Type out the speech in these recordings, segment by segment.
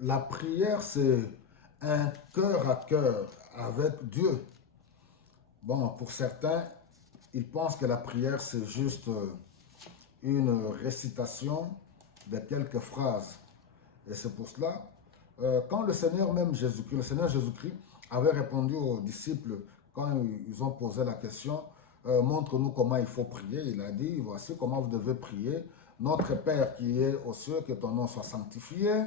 La prière, c'est un cœur à cœur avec Dieu. Bon, pour certains, ils pensent que la prière, c'est juste une récitation de quelques phrases. Et c'est pour cela, quand le Seigneur même Jésus-Christ, le Seigneur Jésus-Christ avait répondu aux disciples quand ils ont posé la question, montre-nous comment il faut prier. Il a dit, voici comment vous devez prier. Notre Père qui est aux cieux, que ton nom soit sanctifié,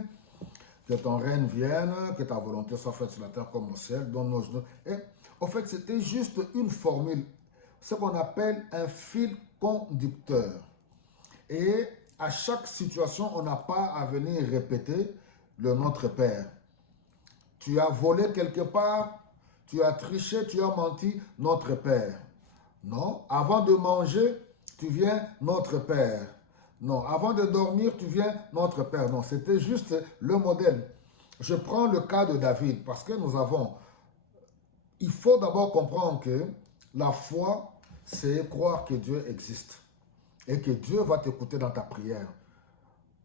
que ton règne vienne, que ta volonté soit faite sur la terre comme au ciel, donne-nous aujourd'hui. Et en fait, c'était juste une formule, ce qu'on appelle un fil conducteur. Et à chaque situation, on n'a pas à venir répéter le Notre Père. Tu as volé quelque part, tu as triché, tu as menti, Notre Père. Non, avant de manger, tu viens Notre Père. Non, avant de dormir, tu viens Notre Père. Non, c'était juste le modèle. Je prends le cas de David parce que il faut d'abord comprendre que la foi, c'est croire que Dieu existe et que Dieu va t'écouter dans ta prière.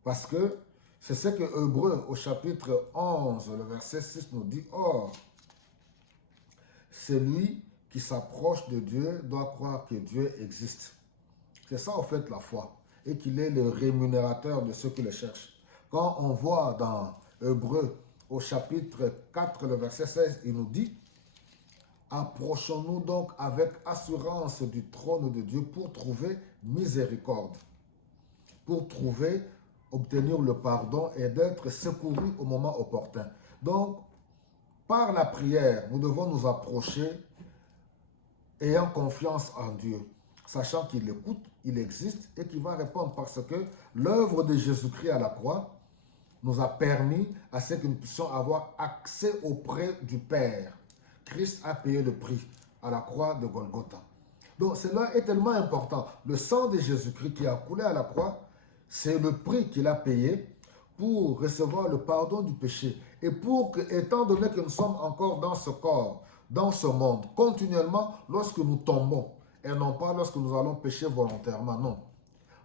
Parce que c'est ce que Hébreux au chapitre 11, le verset 6 nous dit. Or, celui qui s'approche de Dieu doit croire que Dieu existe. C'est ça en fait la foi. Et qu'il est le rémunérateur de ceux qui le cherchent. Quand on voit dans Hébreux au chapitre 4, le verset 16, il nous dit: approchons-nous donc avec assurance du trône de Dieu pour trouver miséricorde, pour obtenir le pardon et d'être secourus au moment opportun. Donc, par la prière, nous devons nous approcher ayant confiance en Dieu, sachant qu'il écoute, il existe et qu'il va répondre parce que l'œuvre de Jésus-Christ à la croix nous a permis à ce que nous puissions avoir accès auprès du Père. Christ a payé le prix à la croix de Golgotha. Donc cela est tellement important. Le sang de Jésus-Christ qui a coulé à la croix, c'est le prix qu'il a payé pour recevoir le pardon du péché. Et pour que, étant donné que nous sommes encore dans ce corps, dans ce monde, continuellement, lorsque nous tombons, et non pas lorsque nous allons pécher volontairement, non.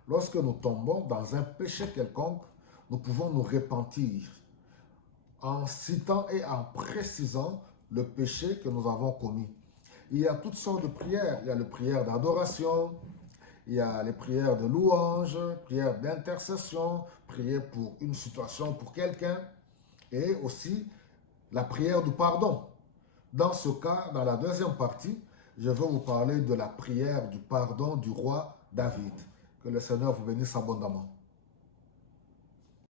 Lorsque nous tombons dans un péché quelconque, nous pouvons nous repentir en citant et en précisant le péché que nous avons commis. Il y a toutes sortes de prières. Il y a les prières d'adoration, il y a les prières de louange, prières d'intercession, prier pour une situation, pour quelqu'un, et aussi la prière du pardon. Dans ce cas, dans la deuxième partie, je vais vous parler de la prière du pardon du roi David. Que le Seigneur vous bénisse abondamment.